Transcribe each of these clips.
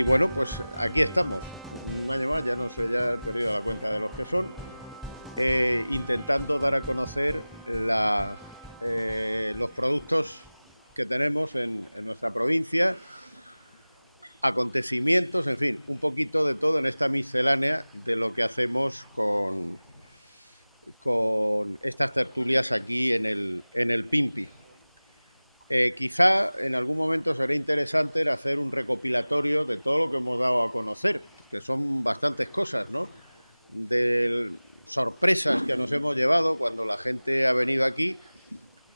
Y bueno, pues aquí estamos, un año más, ya no sé, ya he perdido la cuenta de los que son, intentando dar a conocer los productos que tenemos en nuestra provincia, acontecimientos, en fin, un poquito de todo en esta miscelánea de lo que hacemos con estas tertulias aquí en el Pimpi. Quizá en algún momento será interesante hacer un recopilatorio de todo lo que hemos dado a conocer, que son bastantes cosas, ¿no? De sorpresas que nos hemos llevado cuando la gente ha venido aquí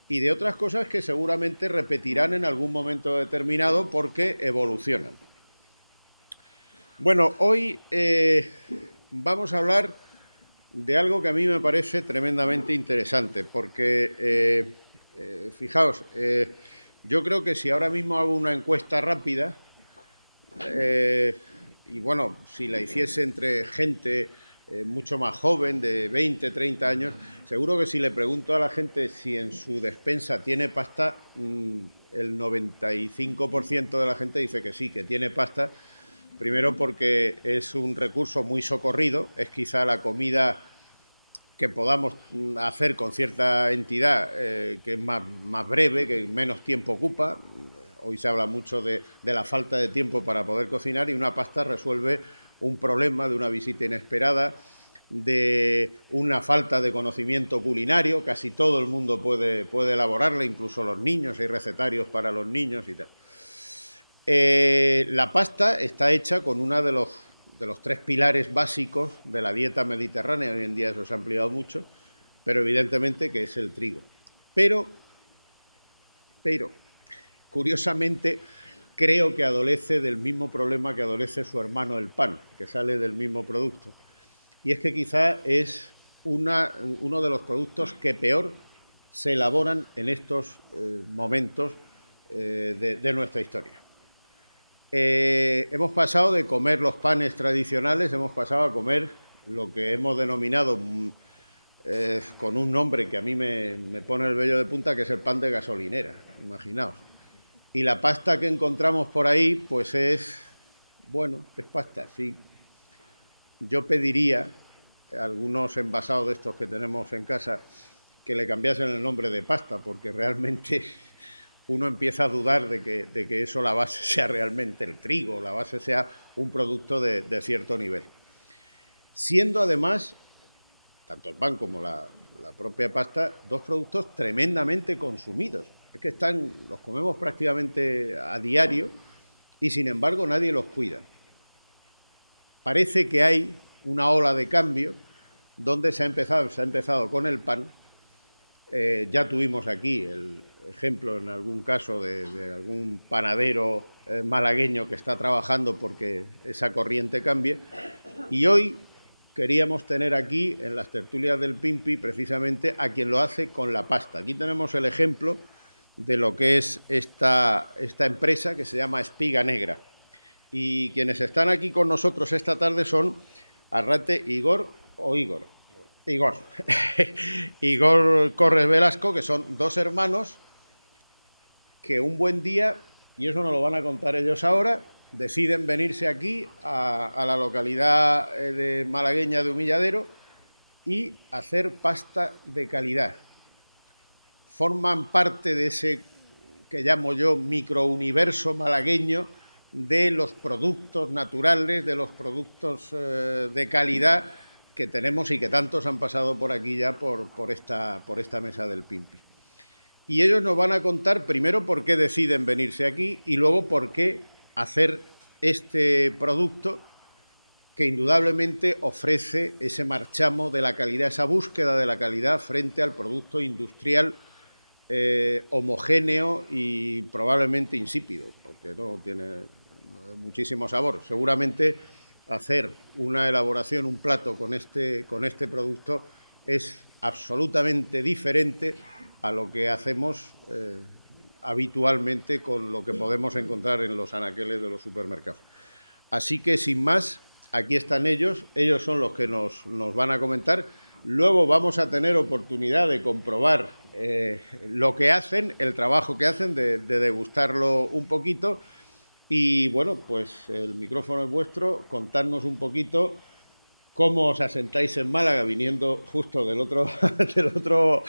y de otras cosas que seguramente repetirán en algún momento determinado porque evolucionan. Bueno, hoy vamos a hablar de algo que a mí me parece tremendamente interesante, porque, fijaos, yo creo que si ahora mismo hago una encuesta rápida, y bueno, si la hiciese entre gente mucho más joven, de 20, 30 años, seguro que si le pregunto a la gente si en su despensa tiene pasta, el 95% de la gente dice que sí, que tiene pasta. Primero porque es un recurso muy socorrido, es quizá la comida que podamos hacer con cierta entidad que es más breve, que menos tiempo ocupa. Hoy se habla mucho de la falta de tiempo para poder cocinar y una pasta resuelve un problema de una visita inesperada, de una falta de conocimiento culinario. Casi todo el mundo puede elaborarla, incluso los niños, hay recetarios para los niños y tal. La pasta está hecha con uno de los tres pilares básicos de la dieta mediterránea. Hoy en día eso se ha ampliado mucho, pero evidentemente que es el trigo. Pero, curiosamente, creo que adolece del mismo problema que adolece su hermano el pan, que sale del mismo producto. Y es que quizá es uno de los productos que peor se elaboran en estos momentos de nuestra historia. Hemos pasado de comer los panes tradicionales, hemos pasado a comer lo que hemos denominado con un nombre que a mí me pone el vello de punta, que es el pan de gasolinera, imaginaos. Y la pasta que encontramos por ahí, pues es pasta, sí. Yo pediría a algunos envasados de estos que tenemos en casa que le cambiasen el nombre de pasta, porque realmente uno empieza a dudar de que eso la base sea realmente el trigo, la base sea un producto de cierto nivel. Siendo además, tanto el pan como la propia pasta, dos productos tremendamente consumidos. Es que los comemos prácticamente a diario y sin embargo nadie los cuida. Parece que hay una ola de cambio donde se ha empezado con el pan. Ya tuvimos aquí el ejemplo en algún caso de algún panadero malagueño que está trabajando porque esa corriente cambie. Y hoy queríamos tener aquí en las tertulias del Pimpi precisamente a quien lo hace con la pasta. Aquí tenemos el ejemplo de lo que es esta empresa que se llama Espiga Negra. Y quienes están aquí con nosotros esta tarde son Arrate Igor. Igor Corres Velasco, que son dos hermanos que un buen día, y eso nos lo van a contar ellos ahora, deciden venirse aquí a la localidad de malagueña de Humilladero y hacer pasta de calidad. Forman parte de ese que llamo yo microuniverso malagueño de los productos naturales, de los productos de calidad que tenemos y que tantos han pasado por aquí ya por esta mesa del Pimpi. Y ellos nos van a contar primero por qué deciden venirse aquí y luego por qué hacer este producto que indudablemente ofrece ese marchamo de la calidad, esa búsqueda de la calidad frente al producto industrial homogéneo y probablemente insípido, porque no tiene muchísimo sabor. Seguramente hacer una elaboración, un plato con este producto es absolutamente diferente a lo que hacemos habitualmente con lo que podemos encontrar en los anaqueles de los supermercados. Así que, sin más, aquí están ellos son los que nos van a comentar. Luego vamos a tener oportunidad de comprobar lo que hacen, el trabajo que hacen, de degustarlo un poquito. Y bueno, pues el micrófono es vuestro, contarnos un poquito cómo os asentáis en Málaga, viniendo justo del otro, del otro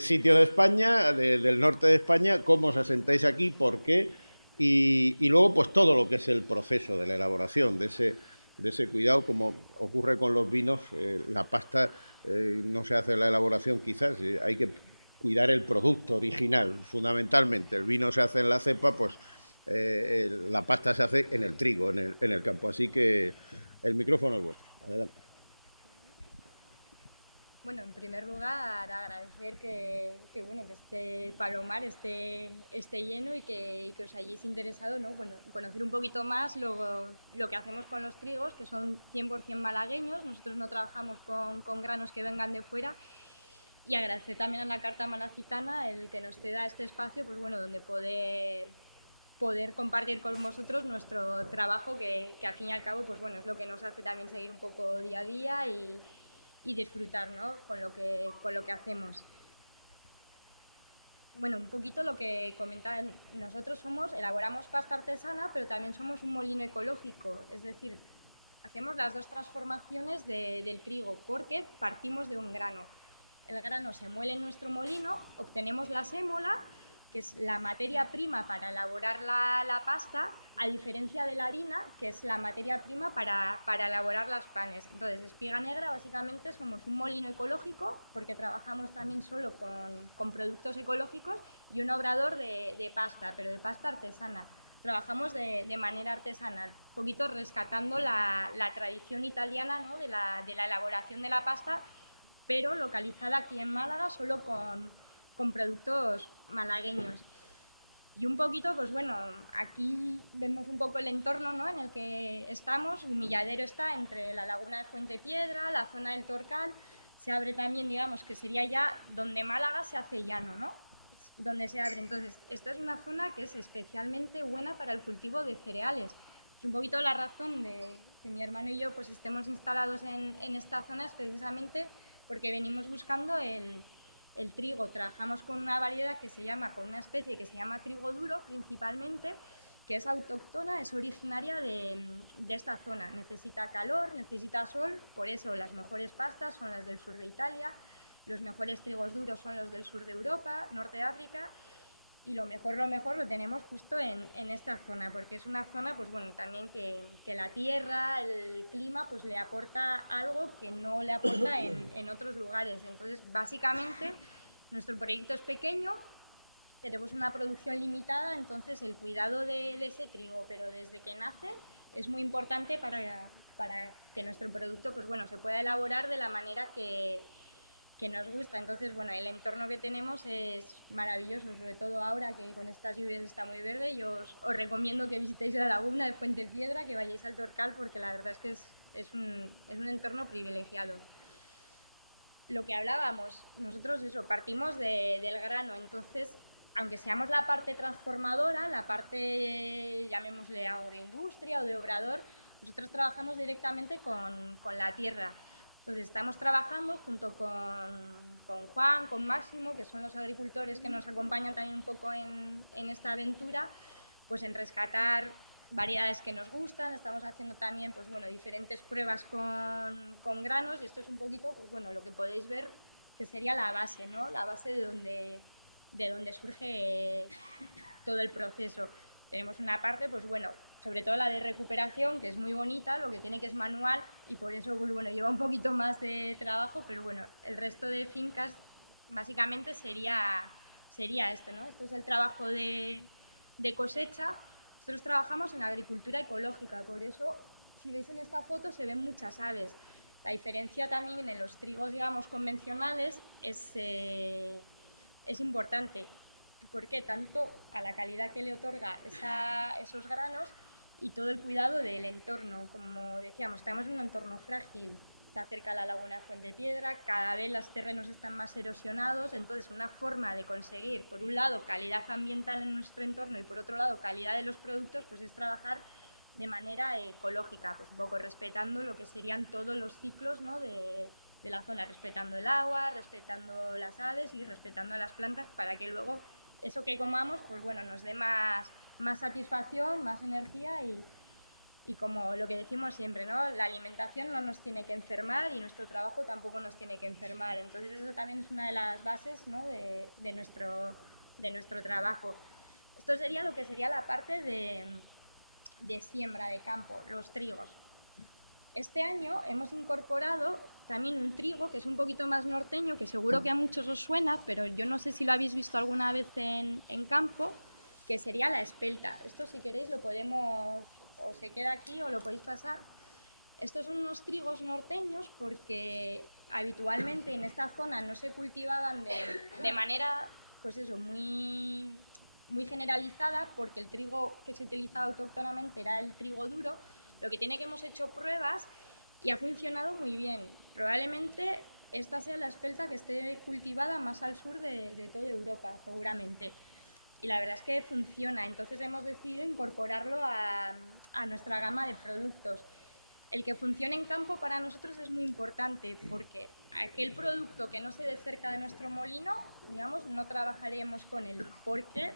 sitio de España, del norte de España, cómo os asentáis aquí, por qué, y luego pues todo lo que es el proceso de la elaboración, de ese cuidado, como ocurre con los vinos, la pasta no se hace la elaboración quizás, hay que cuidar el producto original, fundamentalmente. El vino se hace en la cepa, pues la pasta se hace en el trigo, en el campo. Así que el micrófono es vuestro. Adelante. Bueno, en primer lugar, agradecer bueno, que este Palomar esté lleno y que os hayáis interesado, ¿no? Bueno, conocer un poquito más lo que hacemos con los trigos, que son 100% malagueños. Nosotros no trabajamos con granos que vengan de fuera. Y agradecer también a la Carta Malacitana el que nos ceda este espacio, pues bueno, donde poder compartir con vosotros nuestro trabajo que al fin y al cabo pues bueno, es lo que nos hace también seguir un poco día a día y disfrutar, ¿no? con lo que hacemos. Bueno, un poquito lo que comentan, nosotros elaboramos pasta artesana, pero también somos un molino ecológico, es decir, hacemos las dos transformaciones del trigo, porque partimos de un grano. El grano se muele en nuestro molino, obtenemos la sémola, que es la materia prima para elaborar la pasta, a diferencia de la harina, que es la materia prima para elaborar las panes. Entonces, Espiga Negra básicamente somos un molino ecológico, porque trabajamos también solo con productos ecológicos, y un obrador de pasta, pero de pasta artesana. Trabajamos de manera artesanal, un poquito rescatando la tradición italiana, ¿no? de la elaboración de la pasta, pero localizada aquí en Málaga solo con productos malagueños. Y un poquito, pues bueno, aquí vemos un poco el entorno, ¿no? en el que estamos. Humilladero está entre la laguna de Fuente Piedra, la zona del Torcal. Se abre también, digamos, que sería ya donde Málaga se hace llano, ¿no? Donde se abre. Entonces, esta es una zona que es especialmente buena para el cultivo de cereales. Es un poquito la razón de que mi hermano y yo pues estemos instalados en esta zona, es precisamente porque venimos buscando el trigo. Trabajamos con una variedad que se llama, con una especie que se llama trigo duro principalmente, que es autóctona, es originaria de esta zona. Necesita calor, necesita sol, por eso las mejores pastas son las del sur de Italia, los mejores trigos duros son los del sur de Europa, norte de África, y lo mejor lo tenemos justo en esta zona, porque es una zona, pues bueno, también que la tierra, el clima, pues le aporta algo que no le aporta en otros lugares. Entonces, básicamente, nuestro proyecto es pequeño, tenemos una producción limitada, entonces el cuidado de ese trigo, pero desde que nace, es muy importante para que nuestro producto, pues bueno, se pueda elaborar de la manera que nos gusta. Entonces, bueno, el entorno que tenemos es maravilloso, sobre todo ahora que con estas lluvias está muy verde. Yo os recomiendo que visitéis la laguna de Fuente Piedra, que vayáis al Torcal, porque la verdad es que es un entorno privilegiado. Lo que hablábamos, nosotros eso, partimos del grano, entonces, aunque seamos la parte transformadora, la parte, llamémosle agroindustria o de obrador, nosotros trabajamos directamente con la tierra. Entonces estamos trabajando junto con Juan, con Máximo, que son los agricultores que nos acompañan también un poco en esta aventura, pues en rescatar variedades que nos gustan. Estamos haciendo también pues bueno, diferentes pruebas con granos, y esto es un poquito pues bueno, lo que podéis ver que sería la base, ¿no? La base de donde surge todo el proceso. Tenemos una parte, pues bueno, sobre todo la de recuperación, que es muy bonita, lo que tiene que es manual, y por eso pues bueno, lleva un poquito más de trabajo, pero bueno, el resto de fincas básicamente sería esto, ¿no? Esto es el trabajo de cosecha. Nosotros trabajamos en agricultura ecológica, por eso si veis en esta foto se ven muchas aves. La diferencia también en los trigos, digamos, convencionales es importante, porque tanto a la calidad que le otorga esos granos y todo el cuidado del entorno. Como decíamos, estamos en un entorno frágil, está cerca de la laguna Fuente Piedra, cada vez los terrenos están más erosionados, entonces una forma de conseguir, por un lado, calidad ambiental en nuestro entorno y por otro lado, calidad de los productos, pues es trabajar de manera ecológica, pues un poco respetando lo que serían todos los ciclos, ¿no? de la zona, respetando el agua, respetando las aves y respetando a las plantas, para que luego eso que comamos pues bueno, nos dé más satisfacción, más energía y como lo que decimos siempre, ¿no? La alimentación no nos tiene que enfermar y nuestro trabajo tampoco nos tiene que enfermar. Entonces eso también es una de las bases, ¿no? de nuestro trabajo. Esto sería lo que sería la parte de siembra de campo, los trigos. Este año hemos incorporado también un trigo que es un poquito más norteño, que seguro que a muchos os suena, pero yo no sé si lo habéis visto alguna vez en campo, que sería la espelta. Esto si queréis lo podemos, o se queda aquí o lo podéis pasar. Estos son unos trigos norteños porque habitualmente en esta zona no se cultivaban de manera, pues eso, muy generalizada, porque el trigo que se utilizaba autóctonamente era el trigo duro. Lo que tiene que hemos hecho pruebas y ha funcionado muy bien. Probablemente esta sea la espelta que esté cultivada más al sur de toda Europa, seguramente. Y la verdad es que funciona. Entonces hemos decidido incorporarlo a nuestra gama de productos. El que funcione en campo para nosotros es muy importante porque aquel producto que no se dé cerca de nuestro molino, digamos, no trabajaremos con él porque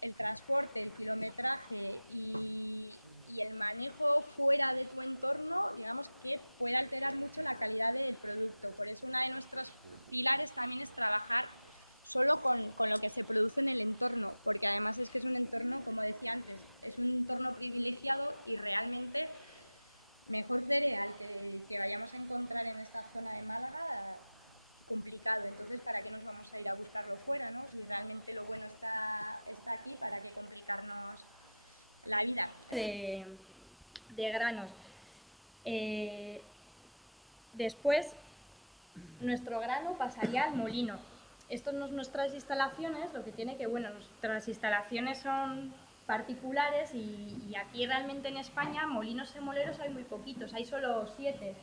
el transporte, el kilometraje y el manejo fuera de tu entorno, digamos que puede alterar mucho la calidad del producto. Por eso una de nuestras pilares también es trabajar solo con lo que se produce en el entorno, porque además es que es un entorno, como decía antes, es un entorno privilegiado y realmente mejor cereal que vayamos a encontrar en esta zona de Málaga, complicado. Entonces, ¿para qué nos vamos a ir a buscarlo fuera, no? Si realmente lo bueno está aquí, ¿para qué complicarnos la vida de granos? Después, nuestro grano pasaría al molino. Esto no es nuestras instalaciones, lo que tiene que, bueno, nuestras instalaciones son particulares y aquí realmente en España molinos semoleros hay muy poquitos, hay solo 7.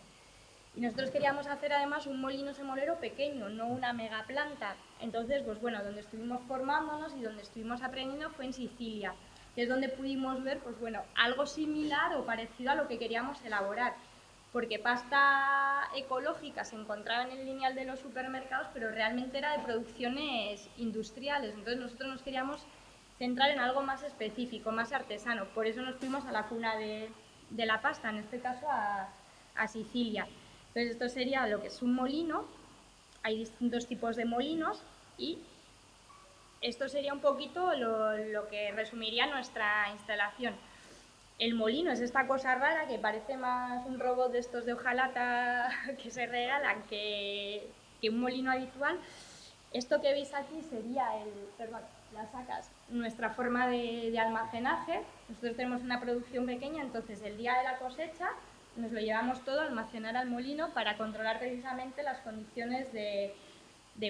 Y nosotros queríamos hacer además un molino semolero pequeño, no una mega planta. Entonces, pues bueno, donde estuvimos formándonos y donde estuvimos aprendiendo fue en Sicilia, que es donde pudimos ver, pues bueno, algo similar o parecido a lo que queríamos elaborar. Porque pasta ecológica se encontraba en el lineal de los supermercados, pero realmente era de producciones industriales. Entonces nosotros nos queríamos centrar en algo más específico, más artesano. Por eso nos fuimos a la cuna de la pasta, en este caso a Sicilia. Entonces esto sería lo que es un molino. Hay distintos tipos de molinos y esto sería un poquito lo que resumiría nuestra instalación. El molino es esta cosa rara que parece más un robot de estos de hojalata que se regalan que un molino habitual. Esto que veis aquí sería las sacas, nuestra forma de almacenaje. Nosotros tenemos una producción pequeña, entonces el día de la cosecha nos lo llevamos todo a almacenar al molino para controlar precisamente las condiciones de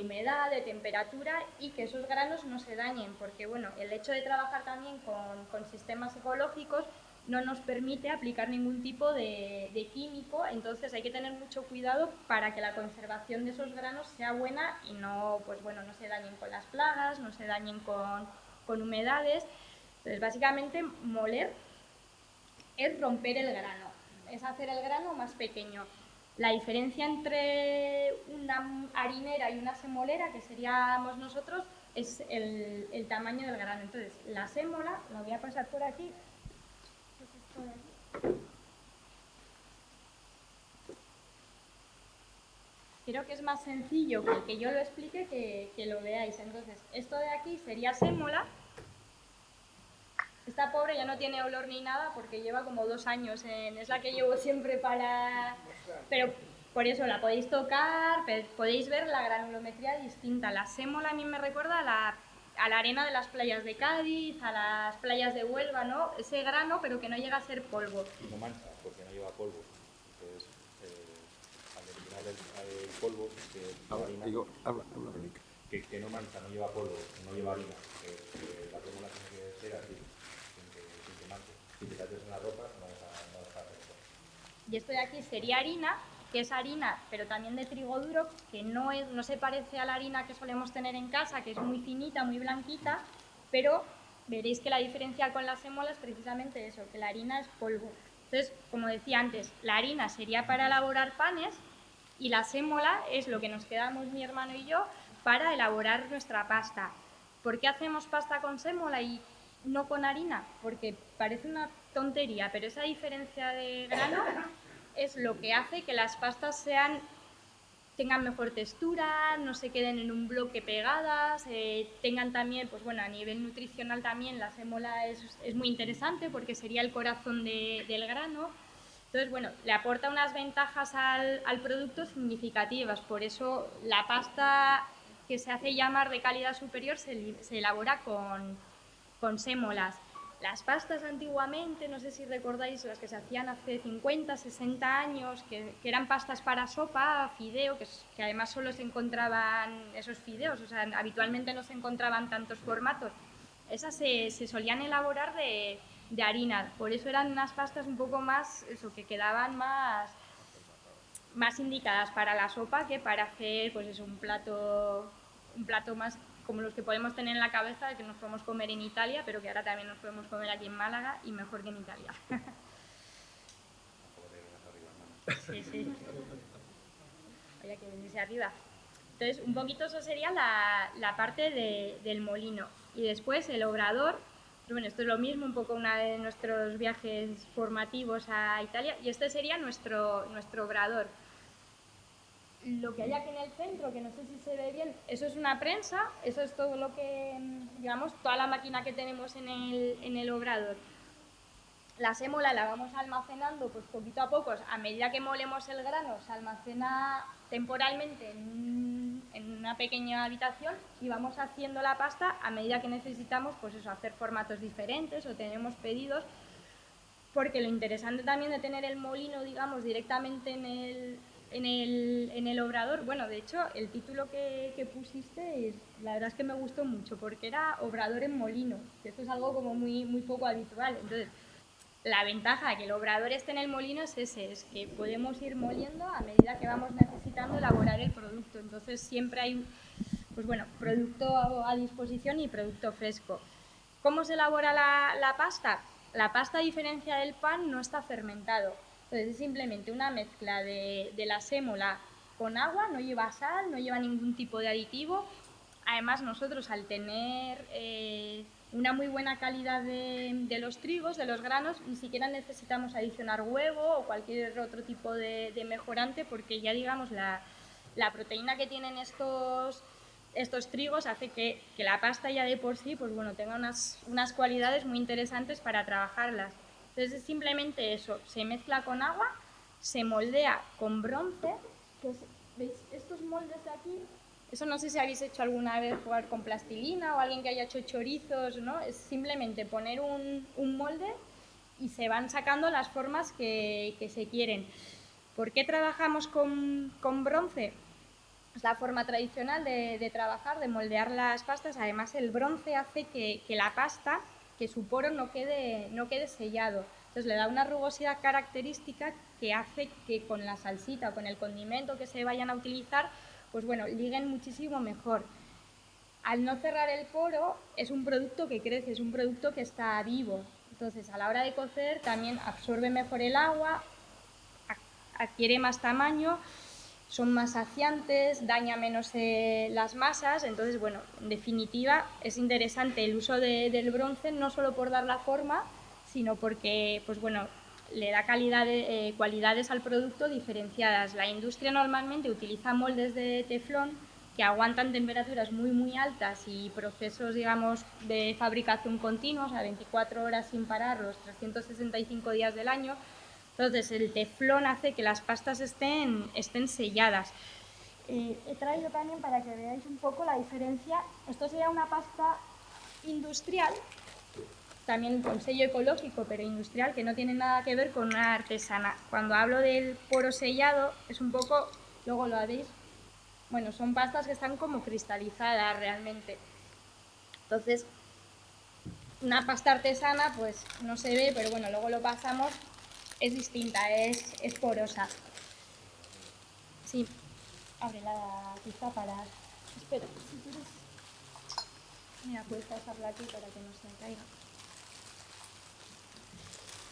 humedad, de temperatura y que esos granos no se dañen, porque bueno, el hecho de trabajar también con sistemas ecológicos no nos permite aplicar ningún tipo de químico, entonces hay que tener mucho cuidado para que la conservación de esos granos sea buena y no, pues bueno, no se dañen con las plagas, no se dañen con humedades. Entonces, básicamente, moler es romper el grano, es hacer el grano más pequeño. La diferencia entre una harinera y una semolera, que seríamos nosotros, es el tamaño del grano. Entonces, la sémola, la voy a pasar por aquí. Creo que es más sencillo que yo lo explique que lo veáis. Entonces, esto de aquí sería sémola. Esta pobre ya no tiene olor ni nada porque lleva como 2 años. Es la que llevo siempre para... Pero por eso la podéis tocar, podéis ver la granulometría distinta. La sémola a mí me recuerda a la arena de las playas de Cádiz, a las playas de Huelva, ¿no? Ese grano, pero que no llega a ser polvo. Y no mancha, porque no lleva polvo. Entonces, al eliminar el polvo, la harina, que no mancha, no lleva polvo, no lleva harina, la fórmula tiene que ser así, sin que manche. Si te la echas en la ropa, no deja resto. Y esto de aquí sería harina, que es harina, pero también de trigo duro, que no se parece a la harina que solemos tener en casa, que es muy finita, muy blanquita, pero veréis que la diferencia con la sémola es precisamente eso, que la harina es polvo. Entonces, como decía antes, la harina sería para elaborar panes y la sémola es lo que nos quedamos mi hermano y yo para elaborar nuestra pasta. ¿Por qué hacemos pasta con sémola y no con harina, porque parece una tontería, pero esa diferencia de grano es lo que hace que las pastas tengan mejor textura, no se queden en un bloque pegadas, tengan también, pues bueno, a nivel nutricional también la sémola es muy interesante porque sería el corazón del grano. Entonces, bueno, le aporta unas ventajas al producto significativas, por eso la pasta que se hace llamar de calidad superior se elabora con sémolas. Las pastas antiguamente, no sé si recordáis, las que se hacían hace 50, 60 años, que eran pastas para sopa, fideo, que además solo se encontraban esos fideos, o sea, habitualmente no se encontraban tantos formatos. Esas se solían elaborar de harina, por eso eran unas pastas un poco más, eso, que quedaban más indicadas para la sopa que para hacer, pues eso, un plato más como los que podemos tener en la cabeza, que nos podemos comer en Italia, pero que ahora también nos podemos comer aquí en Málaga y mejor que en Italia. Sí, sí. Había que venirse arriba. Entonces, un poquito eso sería la parte del molino. Y después el obrador, pues bueno, esto es lo mismo, un poco uno de nuestros viajes formativos a Italia, y este sería nuestro obrador. Lo que hay aquí en el centro, que no sé si se ve bien, eso es una prensa, eso es todo lo que, digamos, toda la máquina que tenemos en el obrador. La sémola la vamos almacenando pues poquito a poco, a medida que molemos el grano se almacena temporalmente en una pequeña habitación y vamos haciendo la pasta a medida que necesitamos pues eso, hacer formatos diferentes o tenemos pedidos, porque lo interesante también de tener el molino, digamos, directamente en el obrador, bueno, de hecho, el título que pusiste, la verdad es que me gustó mucho, porque era obrador en molino, que esto es algo como muy, muy poco habitual. Entonces, la ventaja de que el obrador esté en el molino es es que podemos ir moliendo a medida que vamos necesitando elaborar el producto. Entonces, siempre hay, pues bueno, producto a disposición y producto fresco. ¿Cómo se elabora la pasta? La pasta, a diferencia del pan, no está fermentado. Entonces es simplemente una mezcla de la sémola con agua, no lleva sal, no lleva ningún tipo de aditivo. Además, nosotros al tener una muy buena calidad de los trigos, de los granos, ni siquiera necesitamos adicionar huevo o cualquier otro tipo de mejorante, porque ya digamos la proteína que tienen estos trigos hace que la pasta ya de por sí pues bueno, tenga unas cualidades muy interesantes para trabajarlas. Entonces es simplemente eso, se mezcla con agua, se moldea con bronce, que ¿veis estos moldes de aquí? Eso no sé si habéis hecho alguna vez jugar con plastilina o alguien que haya hecho chorizos, ¿no? Es simplemente poner un molde y se van sacando las formas que se quieren. ¿Por qué trabajamos con bronce? Es la forma tradicional de trabajar, de moldear las pastas. Además, el bronce hace que la pasta, que su poro no quede sellado. Entonces, le da una rugosidad característica que hace que con la salsita o con el condimento que se vayan a utilizar, pues bueno, liguen muchísimo mejor. Al no cerrar el poro, es un producto que crece, es un producto que está vivo. Entonces, a la hora de cocer, también absorbe mejor el agua, adquiere más tamaño, son más saciantes, daña menos las masas. Entonces, bueno, en definitiva es interesante el uso del bronce, no solo por dar la forma, sino porque, pues bueno, le da cualidades al producto diferenciadas. La industria normalmente utiliza moldes de teflón que aguantan temperaturas muy, muy altas y procesos, digamos, de fabricación continuos a 24 horas sin parar, los 365 días del año. Entonces, el teflón hace que las pastas estén selladas. He traído también para que veáis un poco la diferencia. Esto sería una pasta industrial, también con sello ecológico, pero industrial, que no tiene nada que ver con una artesana. Cuando hablo del poro sellado, es un poco, luego lo veis, bueno, son pastas que están como cristalizadas realmente. Entonces, una pasta artesana, pues no se ve, pero bueno, luego lo pasamos, es distinta, es porosa. Sí, abre la pista para... Espera, si quieres... Mira, puedes pasarla aquí para que no se caiga.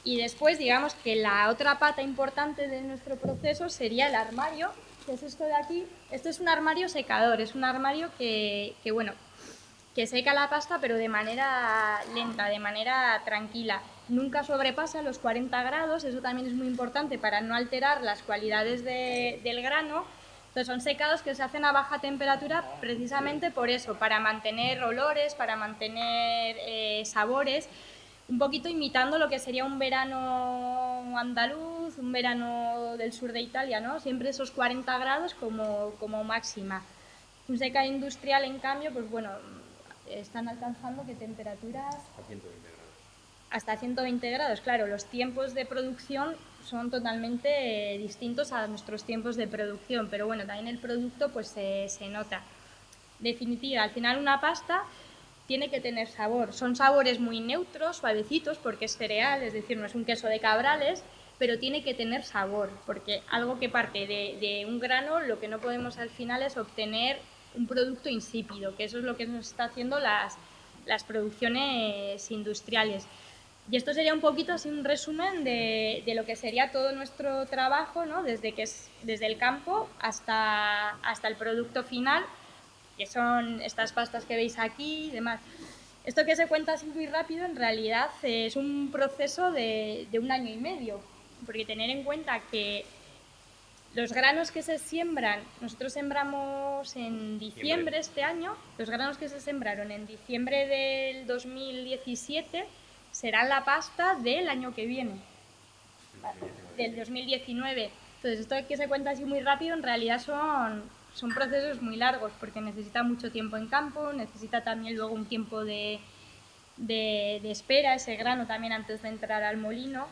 Y después, digamos que la otra pata importante de nuestro proceso sería el armario, que es esto de aquí. Esto es un armario secador, es un armario que bueno, que seca la pasta, pero de manera lenta, de manera tranquila. Nunca sobrepasa los 40 grados, eso también es muy importante para no alterar las cualidades del grano. Entonces son secados que se hacen a baja temperatura precisamente por eso, para mantener olores, para mantener sabores, un poquito imitando lo que sería un verano andaluz, un verano del sur de Italia, ¿no? Siempre esos 40 grados como máxima. Un seca industrial, en cambio, pues bueno, están alcanzando ¿qué temperaturas? A 120 grados. Hasta 120 grados, claro, los tiempos de producción son totalmente distintos a nuestros tiempos de producción, pero bueno, también el producto pues se nota. Definitiva, al final una pasta tiene que tener sabor. Son sabores muy neutros, suavecitos, porque es cereal, es decir, no es un queso de cabrales, pero tiene que tener sabor, porque algo que parte de un grano, lo que no podemos al final es obtener un producto insípido, que eso es lo que nos está haciendo las producciones industriales. Y esto sería un poquito así un resumen de lo que sería todo nuestro trabajo, ¿no? Desde el campo hasta el producto final, que son estas pastas que veis aquí y demás. Esto que se cuenta así muy rápido, en realidad es un proceso de 1 año y medio, porque tener en cuenta que los granos que se siembran, nosotros sembramos en diciembre este año, los granos que se sembraron en diciembre del 2017 serán la pasta del año que viene, del 2019. Entonces, esto que se cuenta así muy rápido, en realidad son procesos muy largos, porque necesita mucho tiempo en campo, necesita también luego un tiempo de espera ese grano también antes de entrar al molino.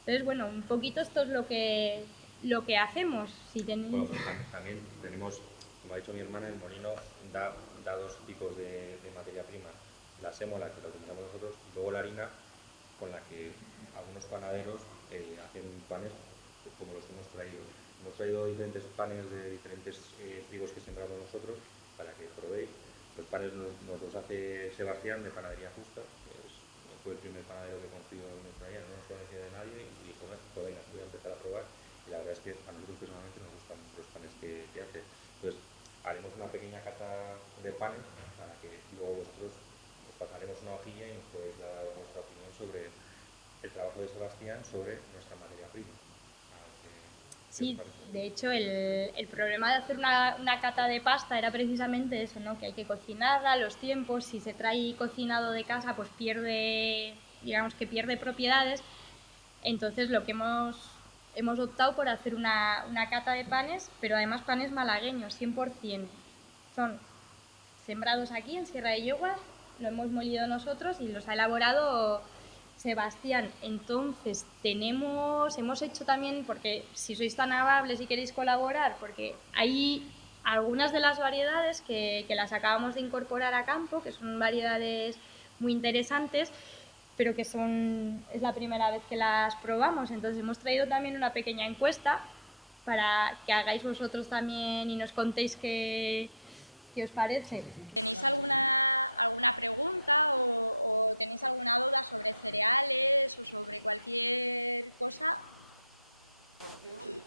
Entonces, bueno, un poquito esto es lo que hacemos. Si tenéis... Bueno, pues también tenemos, como ha dicho mi hermana, el molino da dos tipos de materia prima. La sémola, que la utilizamos nosotros, y luego la harina, con la que algunos panaderos hacen panes como los que hemos traído. Hemos traído diferentes panes de diferentes trigos que sembramos nosotros para que probéis. Los panes nos los hace Sebastián de Panadería Justa, fue el primer panadero que construyó en Ucrania, no nos conocía de nadie y dijo, bueno, pues venga, voy a empezar a probar. Y la verdad es que a nosotros personalmente nos gustan los panes que hace. Entonces, haremos una pequeña cata de panes para que luego vosotros os pasaremos una hojilla y nos podéis dar vuestra opinión sobre el trabajo de Sebastián sobre nuestra materia prima. Sí, de hecho el problema de hacer una cata de pasta era precisamente eso, ¿no? Que hay que cocinarla, los tiempos, si se trae cocinado de casa pues pierde, digamos que pierde propiedades. Entonces lo que hemos optado por hacer una cata de panes, pero además panes malagueños, 100%. Son sembrados aquí en Sierra de Yeguas, lo hemos molido nosotros y los ha elaborado Sebastián. Entonces hemos hecho también, porque si sois tan amables y queréis colaborar, porque hay algunas de las variedades que las acabamos de incorporar a campo, que son variedades muy interesantes, pero que es la primera vez que las probamos. Entonces hemos traído también una pequeña encuesta para que hagáis vosotros también y nos contéis qué os parece. ¿Tenéis alguna pregunta o tenéis alguna duda sobre cereales o sobre cualquier cosa?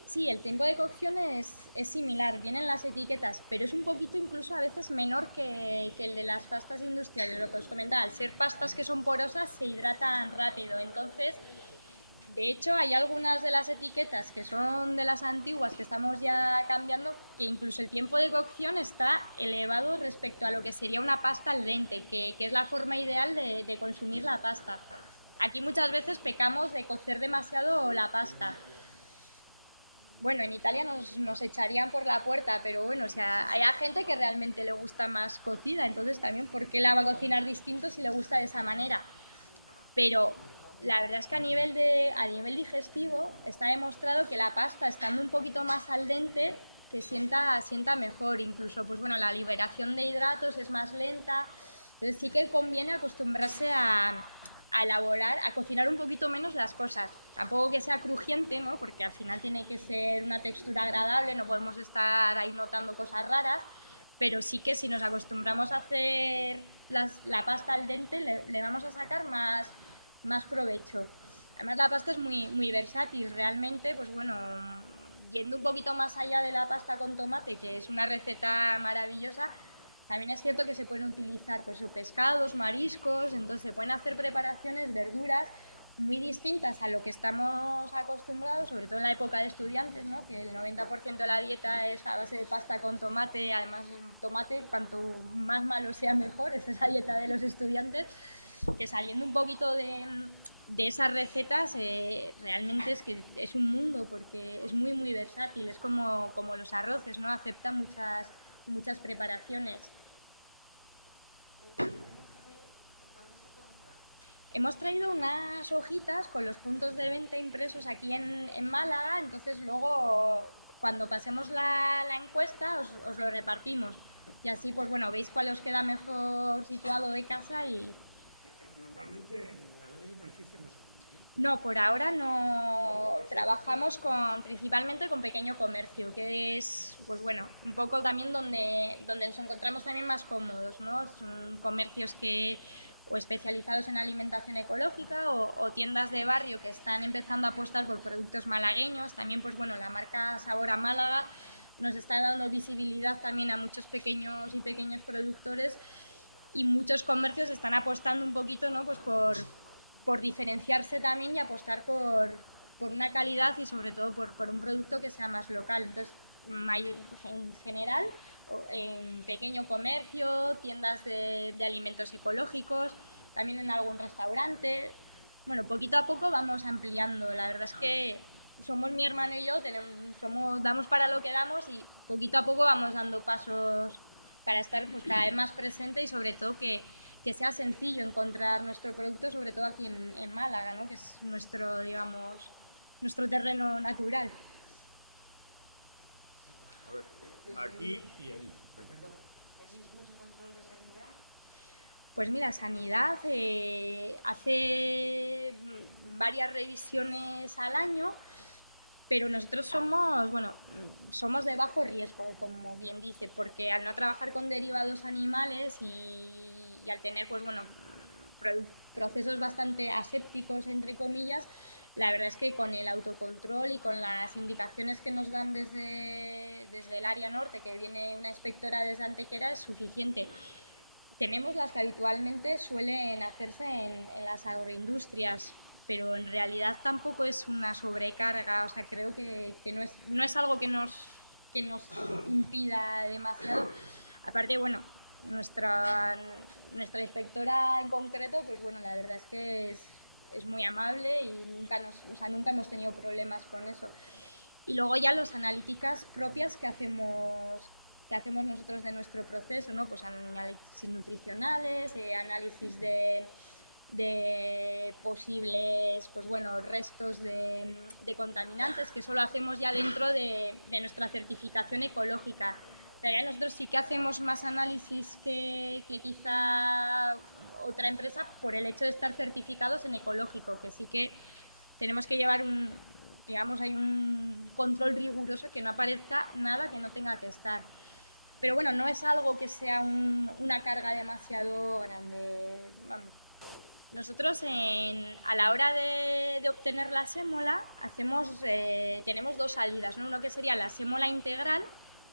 Sí, el tiempo de cocción es similar, vienen las etiquetas, pero es un poquito incluso a veces menor que el de las pastas industriales. Lo que os comentaba, al ser pastas que son porosas se hidratan rápido, entonces de hecho hay algunas de las etiquetas que son de las antiguas que estamos ya cambiando, que incluso el tiempo de cocción está elevado respecto a lo que sería una pasta al dente, que es la forma ideal de consumir la pasta. Aquí muchas veces pecamos de cocer demasiado la pasta. Bueno, en Italia nos echarían por la puerta, pero bueno, o sea, hay gente que realmente le gusta más cocida, entonces también, ¿por qué la va a cocinar distinto si le gusta de esa manera? Pero la verdad es que a nivel digestivo está demostrado que la pasta, estando un poquito más al dente, que sienta mejor, incluso pues bueno, la liberación de hidratos es más lenta, entonces sí que conviene acostumbrarse a elaborar, a cocinar un poquito menos las cosas, tampoco que sea crujiente, ¿no? Porque al final tiene que ser una textura agradable, no podemos estar ahí notando cosas raras, pero sí que si nos acostumbramos a hacer la pasta al dente le vamos a sacar más provecho. Además la pasta es muy versátil, realmente, pues bueno, yendo un poquito más allá de la pasta con tomate, que es una receta maravillosa, También es cierto que se pueden utilizar pues, pescados, mariscos, entonces se pueden hacer preparaciones, verduras muy distintas a lo que estamos acostumbrados, sobre todo en la época de estudiantes, ¿no? Que el 90% de la dieta es a base de pasta con tomate, además el tomate, cuanto más malo sea mejor, esa es la dieta de los estudiantes, que saliendo un poquito de esas recetas, realmente es que es un mundo, porque es muy, muy versátil, es como los arroces, ¿no? Acepta muchas preparaciones. Hemos traído unas hojitas con los puntos de venta impresos aquí en Málaga, entonces luego cuando pasemos la encuesta os lo repartimos. Y así, pues bueno, veis cuál os queda mejor situado de casa y... Normalmente en la red de superficie no se vende, ¿no? No, por ahora no trabajamos principalmente con pequeño comercio, que es, pues bueno, un poco también donde nos encontramos también más cómodos, ¿no? Son comercios o especializados en alimentación ecológica o tiendas de barrio que están empezando a apostar por productos malagueños. También, pues bueno, la marca Sabor a Málaga nos está dando visibilidad también a muchos pequeños y pequeños productores y muchos comercios están apostando un poquito, ¿no? Pues por diferenciarse también y apostar por una calidad y sobre todo por un producto que sea más local. Entonces, en general, en pequeño comercio, tiendas de alimentos ecológicos, también en algún restaurante. Bueno, poquito a poco vamos ampliando. La verdad es que somos mi hermano y yo, damos para lo que damos y poquito a poco vamos dando pasos para estar pues, cada vez más presente y sobre todo que sea sencillo encontrar nuestro producto, sobre todo aquí en Málaga, ¿no? Que es nuestro, digamos, nuestro terreno natural. A ver, aquí y ahí. Pues mira, Sanidad hace varias revisiones al año, pero nosotros somos de bajo riesgo, como bien dice, porque al no trabajar con derivados animales y al tener, pues bueno, procesos bastante asépticos, entre comillas, la verdad es que con el autocontrol y con las indicaciones que nos dan desde el área norte, que viene una inspectora desde Antequera, es suficiente. Tenemos las que habitualmente suelen hacerse en las agroindustrias, pero en realidad tampoco es una sobrecarga, o sea, creo que no es algo que nos impida demasiado. Aparte, bueno, nuestra inspectora en concreto, pues bueno, la verdad es que es muy amable y nunca hemos tenido problemas con eso. Y luego ya las analíticas propias que hacemos nosotros de nuestro proceso, ¿no? Pues análisis nutricionales, análisis de posibles pues bueno, restos de contaminantes, que solo hacemos ya dentro de nuestra certificación ecológica. Pero ya nosotros sí que hacemos más análisis que quizá otra empresa por el hecho de estar certificados en ecológico, que sí que tenemos que llevar hay un control riguroso, que no aparezca nada que no tenga que estar. Pero bueno, no es algo que sea una carga demasiado grande. Vamos. Nosotros a la hora de obtener la sémola tenemos dos salidas, ¿no? Uno que sería la sémola integral,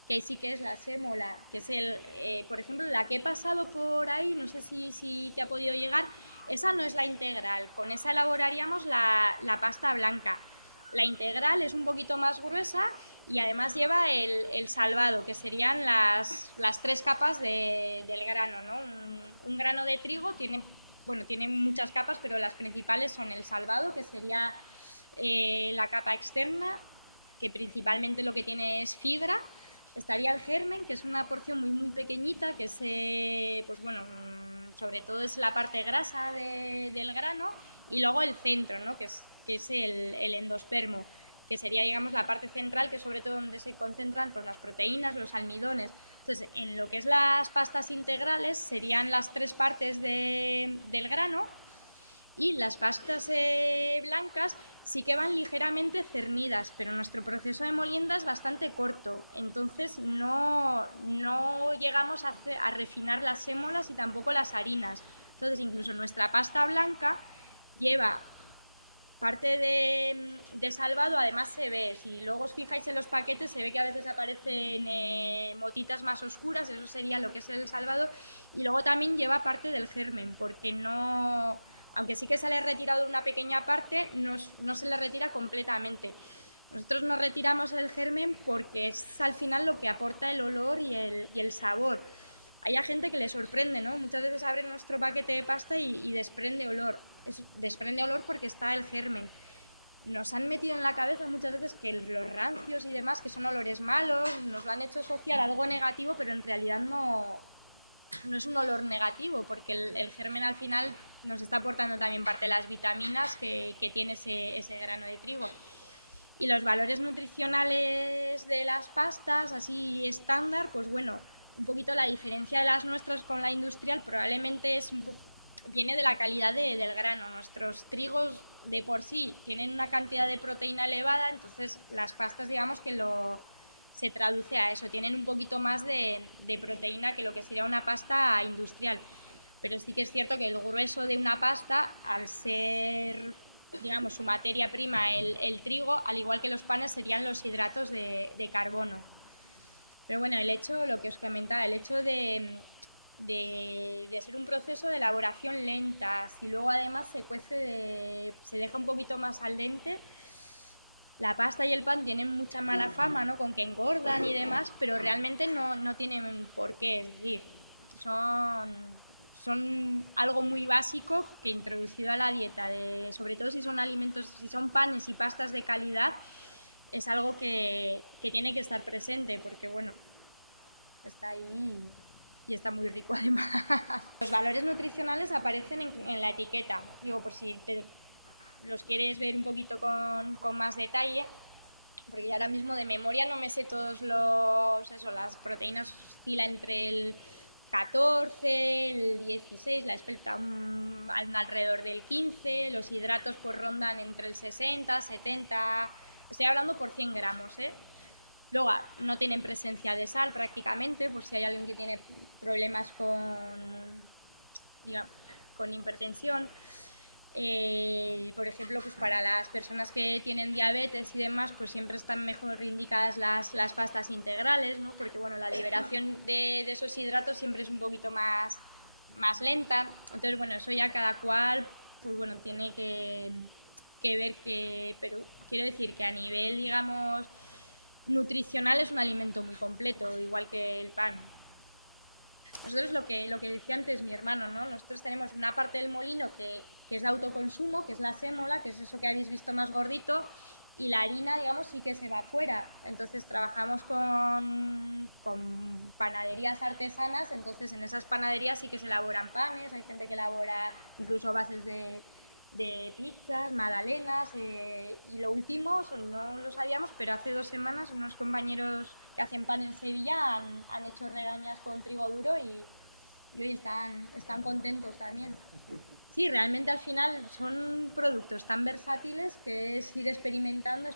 que ahí sí que es la sémola, que es por ejemplo, la que he pasado por ahí, no sé si te ha podido llegar, esa no es la integral, con esa elaboraríamos la pasta blanca. La integral es un poquito más gruesa y además lleva el salvado, que serían las tres capas del grano, ¿no? Un grano de trigo tiene muchas capas, pero las principales son el salvado, que sería la capa externa, que principalmente lo que tiene es fibra. Estaría el germen, que es una porción muy, muy pequeñita, que es, pues bueno, sobre todo es la parte grasa del grano, y luego el centro, ¿no? que es el endospermo, que sería, digamos, la parte central, que es sobre todo donde se concentran pues, las proteínas, los almidones. Entonces, en lo que es las pastas integrales, serían las tres partes del grano, y las pastas blancas sí que van ligeramente cernidas, pero nuestro proceso de molienda es bastante corto, entonces no llegamos a refinar las sémolas y tampoco las harinas. Entonces, incluso nuestra pasta blanca lleva parte de salvado además se ve, si luego os fijáis en los paquetes se ve que a veces aparecen motitas más oscuras, eso sería lo que es el salvado, y luego también lleva parte del germen, porque no, aunque sí que se le ha retirado una pequeña parte, no se le retira completamente. Nosotros no retiramos el germen porque es al final lo que aporta el olor y el sabor. Hay gente que le sorprende, ¿no? Muchas veces abre nuestro paquete de pasta y desprende olor. Desprende olor porque está el germen. Nos han metido en la cabeza muchas veces que los rancios y demás, que son olores malos, nos lo han hecho asociar a algo negativo, pero en realidad no es un olor negativo, porque el germen al final nos está aportando también parte de las vitaminas que tiene ese grano de trigo. Y los valores nutricionales de las pastas, así estándar, pues bueno, un poquito la diferencia de las nuestras con la industrial probablemente viene de la calidad del grano. Nuestros trigos de por sí tienen una cantidad de proteína elevada, entonces las pastas digamos que se traduce a eso, tienen un poquito más de proteína que lo que sería una pasta industrial. Pero sí que es cierto que el grueso de una pasta, al ser, digamos, su materia prima, el trigo, al igual que los panes, serían los hidratos de carbono. Pero bueno, lo que os comentaba, el hecho de ser un proceso de elaboración lenta, si luego además se cuece, se deja un poquito más al dente, la pasta y el pan tienen mucha mala fama, ¿no? Con que engordan y demás, pero realmente no tienen por qué, es decir, son algo muy básico que introducido a la dieta, sobre todo si son alimentos, si son panes y pastas de calidad, es algo que tiene que estar presente, porque bueno, está ahí y está muy rico además. Los valores nutricionales aparecen en la etiqueta, digo, por si los quieres ver un poquito con más detalle, porque ahora mismo de memoria no me sé todos las proteínas oscilan entre el 14, el 16, la espelta alrededor del 15, los hidratos pues rondan entre el 60, 70, estoy hablando por 100 gramos, ¿eh? Luego no tienen presencia de sal prácticamente, por si hay alguien que tiene problemas con hipertensión. Por ejemplo, pues para las personas que tienen diabetes y demás, pues siempre están mejor indicadas las pastas integrales, ¿no? Porque bueno, la liberación de esos hidratos siempre es un poquito más lenta. Entonces, bueno, eso ya cada cual, pues bueno, tiene que ver pero quiero decir que a nivel, digamos, nutricional es un alimento muy completo, igual que el pan. Nosotros lo que decía antes mi hermano, ¿no? Nosotros tenemos una parte del molino que es de autoconsumo, que es la sémola, que es eso que habéis visto más gordito, y la harina, digamos, sí que se va fuera. Entonces trabajamos con panaderías artesanas, entonces en esas panaderías sí que se elaboran panes, hay gente que elabora incluso bases de pizzas, magdalenas, y lo último, no lo sabíamos, pero hace 2 semanas unos compañeros que hacen pan en Sevilla han hecho regañas con trigo duro y hoy están contentos también. Sí, realmente al final son productos tan versátiles que es ir experimentando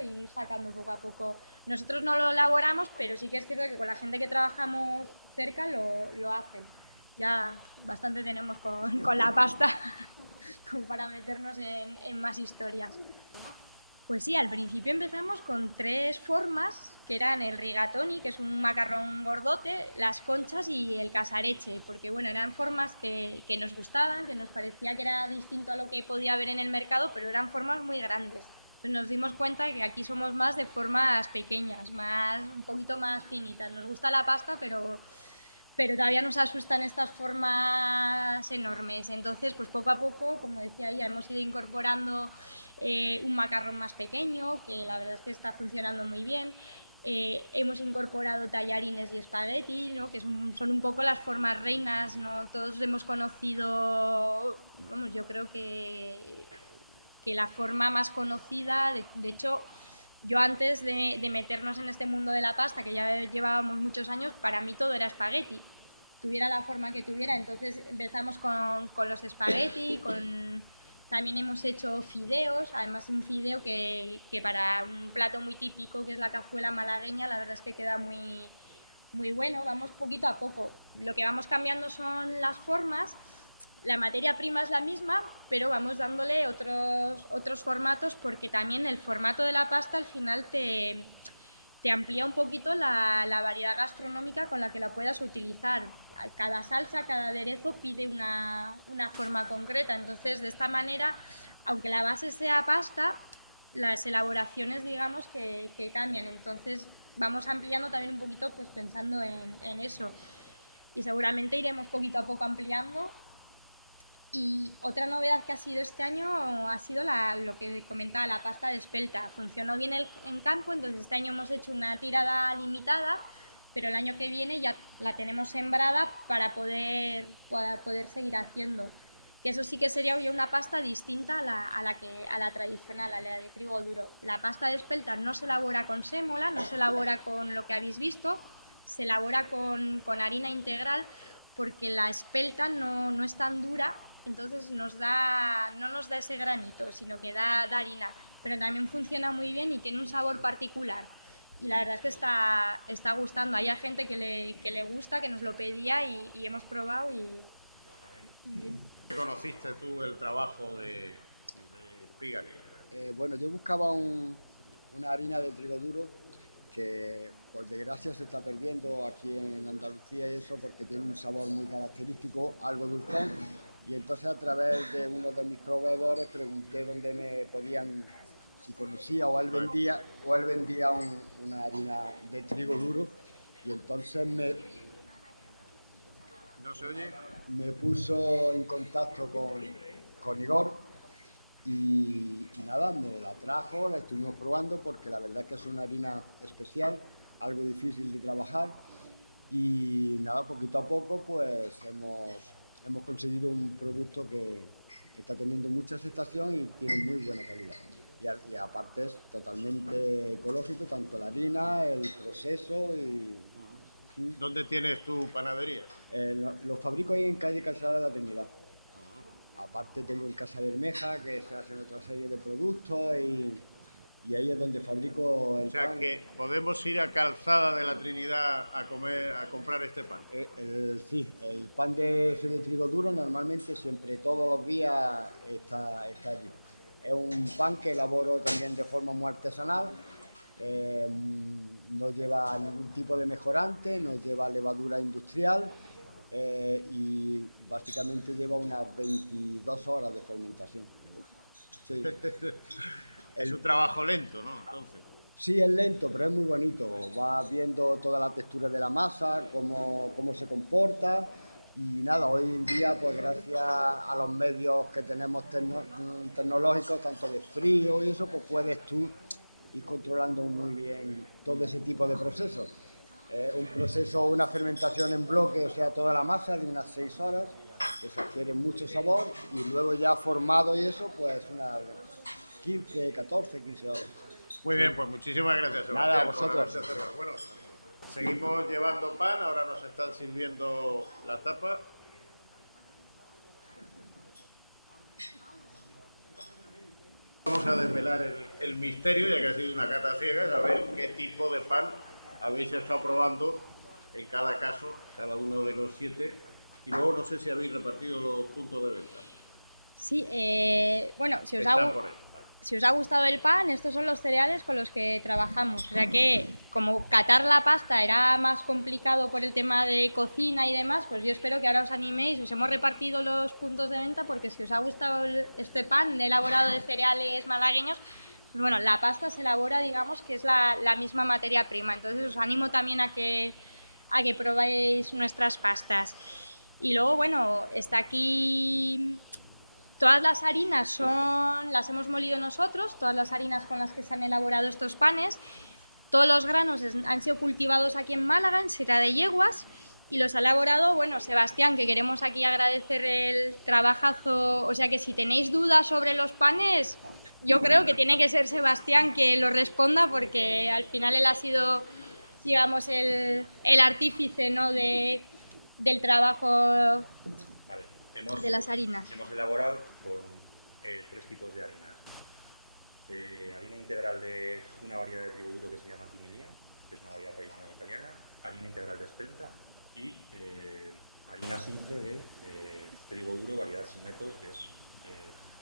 y ir sacando poco a poco. Nosotros no lo elaboramos, pero sí que es cierto que con la gente que trabajamos cerca lo hacen. Ya bastante tenemos con la pasta como para meternos en más historias. Pues sí, al principio empezamos con 3 formas, que eran el rigatoni, que es un macarrón gordote, las conchas y el casareche, porque bueno, eran formas que nos gustaban, que nos parecía que era distinto a lo que podía haber en el mercado, pero eran formas muy grandes. Entonces nos dimos cuenta que aquí somos más de formas pequeñas, un poquito más finitas. Nos gusta la pasta, pero todavía nos asustan estas formas enormes. Entonces, pues poco a poco, como decía ella, hemos ido incorporando un macarrón más pequeño, que la verdad es que está funcionando muy bien. Hemos incorporado tallarines y espagueti, ¿no? Que son un poco las formas reinas, ¿no? Todos hemos conocido, vamos, yo creo que la forma más conocida, de hecho, yo antes de meternos en este mundo de la pasta, que ya llevábamos muchos años, para mí todo era espagueti, tuviera la forma que tuviera. Entonces empezamos con los espagueti, también hemos hecho fideos, además un fideo que para un plato muy típico que es la cazuela malagueña, la verdad es que queda muy, muy bueno. Vamos poquito a poco, lo que vamos cambiando son las formas. la materia prima es la misma, pero vamos dándole otros formatos, porque también el formato de la pasta al final te amplía un poquito la variedad gastronómica con la que la puedas utilizar. Cada salsa, cada aderezo pide una forma concreta, entonces de esta manera, aunque la base sea pasta, las elaboraciones, digamos, que cambian. Entonces vamos ampliando también un poquito, pues pensando en eso. Y seguramente iremos poquito a poco ampliando. Y otra novedad que ha sido este año ha sido lo que comentaba, la pasta de espelta. Funcionó bien en campo, entonces este año hemos hecho una tirada limitada, pero el año que viene ya la tenemos sembrada para poder seguir haciendo. Que eso sí que sería ya una pasta distinta a la tradicional, a la de trigo duro. La pasta de espelta no se elabora con sémola, no se elabora con lo que habéis visto, se elabora con harina integral, porque la espelta no es tan dura, entonces no nos da ese granito, sino que da harina. Pero también funciona muy bien y tiene un sabor particular. Y la verdad es que está gustando. Hay gente que le gusta, que nos lo pedía y hemos probado y ¿Conociste tú el trabajo de Pígari? Bueno, yo buscaba una harina de trigo duro que por desgracia se está perdiendo aquí en Andalucía y eso porque tiene un sabor muy característico, algo dulzón, y entonces a través de uno de mis proveedores pregunté dónde me podían, si conocía o él vendía una harina de trigo duro, y entonces ¿No se oye? me puso en contacto con Igor. Y nada, me la trajo, la estuvimos probando porque la verdad es que es una harina especial, algo difícil de trabajar, y nada, poquito a poco pues hemos conseguido un producto que está teniendo mucha aceptación y tiene muy buena calidad. Y aparte es totalmente ecológico, tanto la harina, el proceso y... ¿Dónde tienes tu panadería? Lo fabrico ahí en calle Calzada de la Trinidad. Aparte tengo en Casa Bermeja, que se hacen otra serie de productos y ahí es donde fabrico el pan. O sea que podemos ir a Calzada de la Trinidad a comprar este pan. Sí, el pan de trigo duro normalmente siempre, todos los días está allí. Es un pan que elaboro también de forma muy artesanal, no lleva ningún tipo de mejorante, no lleva levadura industrial. Y básicamente lleva unas 22 horas de fermentación. Sí. Es un trabajo lento, ¿no? Entonces. Sí, es lento, pero es muy bonito. Vas viendo toda la textura de la masa, cómo se comporta. Y nada, hoy en día, pues gracias a los medios que tenemos tecnológicos, tanto de frío y eso, pues puedes tú ir controlando muy bien todo ese tipo de procesos. Un proceso, una fermentación en bloque, o sea, toda la masa de unas 6 horas, eso adquiere mucho sabor, y luego ya formado y eso, pues unas 15 horas. Muy bien, pues muchísimas gracias, Sebastián. Nada, a vosotros. Bueno, seguimos llevando pan, ahora nos están sirviendo la tapa. Vamos a desvelar el misterio, ya que ha sido una cata ciega, a ver qué tipo de pan habéis estado probando en cada caso, cada uno de los 7, y luego no sé si habéis repartido los puntos de venta. Sí, bueno, si os ha gustado el pan, estos son los cereales con los que trabajamos. O sea que, como catar la pasta era más complicado por el tema de cocina y demás, pues yo espero que ahora os animéis. Os hemos repartido los puntos de venta porque si os ha gustado este pan elaborado de cereales malagueños, pues bueno, la pasta se elabora, digamos, que es la misma materia prima. Entonces os animo también a que probéis nuestras pastas. Y luego, bueno, está aquí... Todas las harinas las hemos molido nosotros, todas las harinas con las que se han elaborado estos panes. Todos los granos han sido cultivados aquí en Málaga, en Sierra de Yeguas, y los ha elaborado, bueno, Sebastián, que queremos aquí agradecer el trabajazo. O sea que si tenéis dudas sobre los panes, yo creo que tiene que ser Sebastián que lo responda, porque al final él ha sido, digamos, el artífice, ¿no?, del trabajo. De las harinas. Hemos elaborado con 3 tipos de harinas. Harina integral de una variedad de trigo duro que se llama Timilia, que es una variedad tradicional italiana, harina integral de espelta y harina simple de trigo duro, variedad Simeto, que es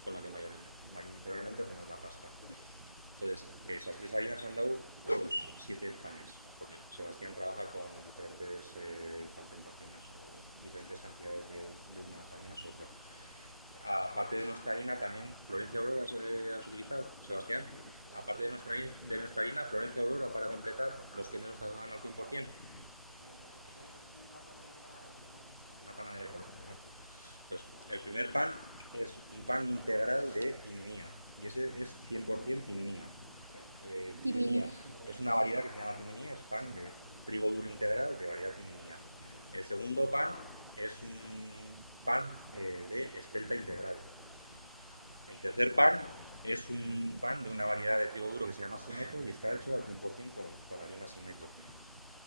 con la que mayormente hacemos la pasta. Entonces, esas 3 harinas han dado 7 panes, porque Sebastián trabaja con diferentes concentraciones o diferentes cantidades de unas harinas u otras. Aparte de nuestra harina, también Florencia Aurora has utilizado, Sebastián. Aparte de nuestra harina, Florencia Aurora para completar los que no nos dan al 100%. Una panadera ecológica, ¿no? Pues el primer pan es un pan integral de timinía, y ese es 100% timinía. Timinía es una variedad que se llama timinía, es pan de trigo duro integral de variedad timinía. El segundo pan es un pan de espelta integral. El tercer pan es un pan de una variedad de trigo duro que se llama Simeto y está hecho al 100% con harina Simeto.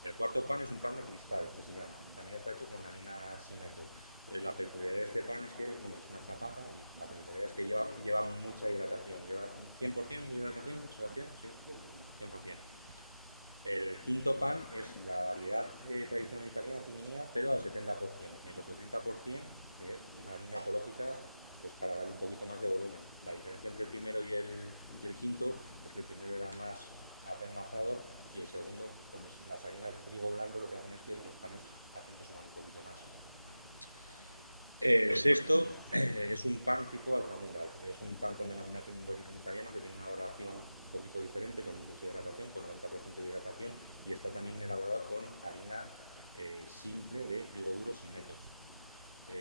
El cuarto pan es un pan de cristal, que se llama, también está hecho con harina Simeto. La peculiaridad de este pan es que, bueno, es una zapata, y la peculiaridad es que lleva mucha hidratación. ¿Lleva 100% de hidratación, Sebastián? Sí, 100%. El quinto pan es la variedad tradicional italiana timinía, pero al 70%. El otro 30% de una harina ecológica, pues para darle un poquito más de volumen. La diferencia entre el primero y el quinto es que el primero era más apelmazado y el segundo, pues las harinas de trigo blando lo que hacen es que los panes hacen que suban un poquito más. El sexto es un pan tipo altamural, es un pan con denominación de origen italiano que tiene una elaboración un poquito diferente, con mucha hidratación, con 90% de hidratación, y está también elaborado con harina simple de trigo duro Simeto.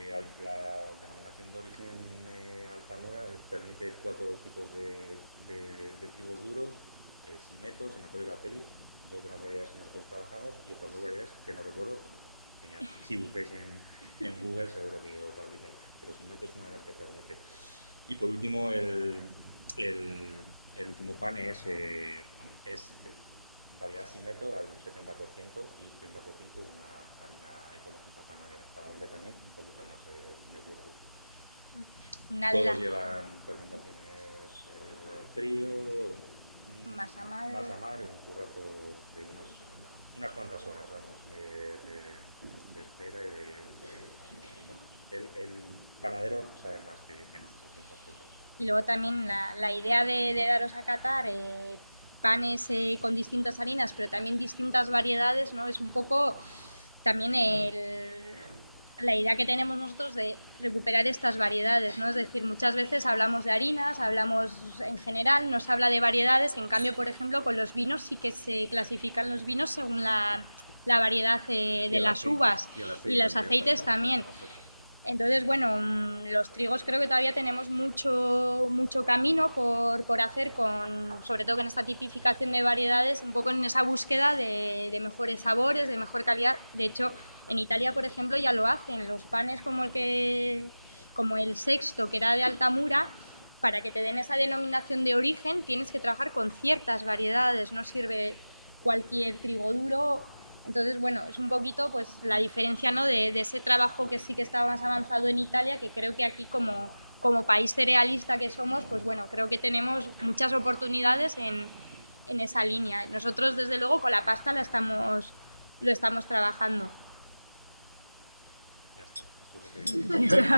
La denominación de origen Altamura permite 4 tipos de trigos duros, Simeto, Senatore y Gapelli, 2 de las variedades que nosotros trabajamos, y otras 2 variedades que no recuerdo, que ya si busquéis en Google seguro que os las dicen, pero Simeto es una de las que permite. Y por último, el último pan es variedad Simeto al 70% y 30% de una harina ecológica panadera, para darle también un poquito más de cuerpo. Todos llevan fermentaciones frío, masa madre, un currazo de unas cuantas horas, vamos, de espera y el panadero sabe más que nosotros estas cosas. Y luego también la idea de daros a catar panes con distintas harinas, pero también distintas variedades, ¿no? Es un poco también la idea que tenemos nosotros de recuperar estas variedades, ¿no? Es decir, muchas veces hablamos de harinas, hablamos en general, no se habla de variedades, en cambio, por ejemplo, con los vinos sí que se clasifican los vinos según la variedad de las uvas y los aceites también. Entonces, bueno, los trigos creo que todavía tenemos mucho camino por hacer, sobre todo con esta tipificación de variedades, un poco en esa búsqueda de mejores sabores, de mejor calidad. De hecho, en Italia, por ejemplo, ya lo hacen. Los panes como el sexto, que era de Altamura, para que te den esa denominación de origen tienes que trabajar con ciertas variedades, no sirve cualquier trigo duro. Entonces, bueno, es un poquito pues la diferencia, ¿no? de ese trabajo que sí que estaba más avanzado en Italia, que creo que aquí como país cerealista que somos, pues bueno, creo que tenemos muchas oportunidades en esa línea. Nosotros, desde luego, con la pasta lo estamos trabajando.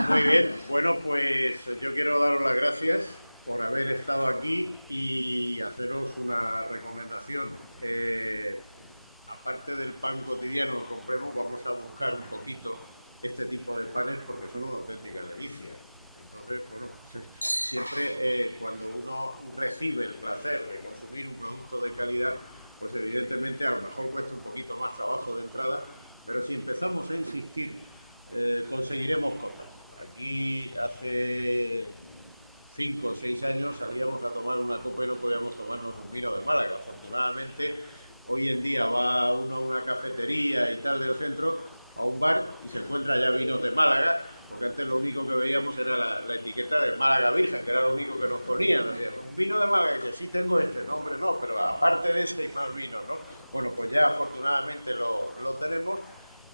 Muy bien, bueno, pues yo quiero daros las gracias por haber estado aquí y haceros una recomendación. Aparte del pan cotidiano que compremos, vamos a buscar un poquito este tipo de panes porque son una auténtica delicia. Entonces, bueno, siempre cuando uno recibe el placer de consumir un producto de calidad, pues evidentemente a lo mejor cuesta un poquito más trabajo de entrada, pero si empezamos a insistir, conseguiremos cosas. Aquí hace 5 o 6 años salíamos a tomar una copa y no podíamos tomarnos un vino de Málaga. Afortunadamente, hoy en día va uno a una cafetería y tal del centro, a un bar, y se encuentra ya vinos de Málaga, porque antes lo único que veíamos era la etiqueta del Málaga Virgen, que era lo único que nos ponían. Decían, un vino de Málaga, y que sí tengo este, no hombre, no, pero aparte de ese hay más vinos, ¿no? Bueno, pues ya afortunadamente lo tenemos,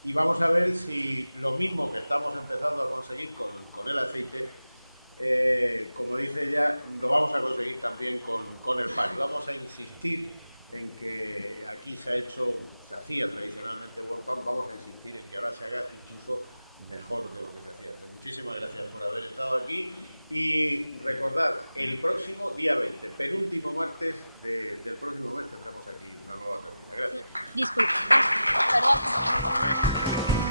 y vamos a ver si lo mismo que estamos empezando a conseguir con el aceite, como dice ella, lo vamos a conseguir también con el pan. Vamos a insistir en que aquí se hacía tradicionalmente buen pan, vamos a insistir en que ahora se haga incluso mejor de lo que se hacía antes. Muchísimas gracias por haber estado aquí y recordad, el próximo día 20, penúltimo martes del próximo mes, tendremos aquí una nueva tertulia. Gracias. Disculpa. Perdón.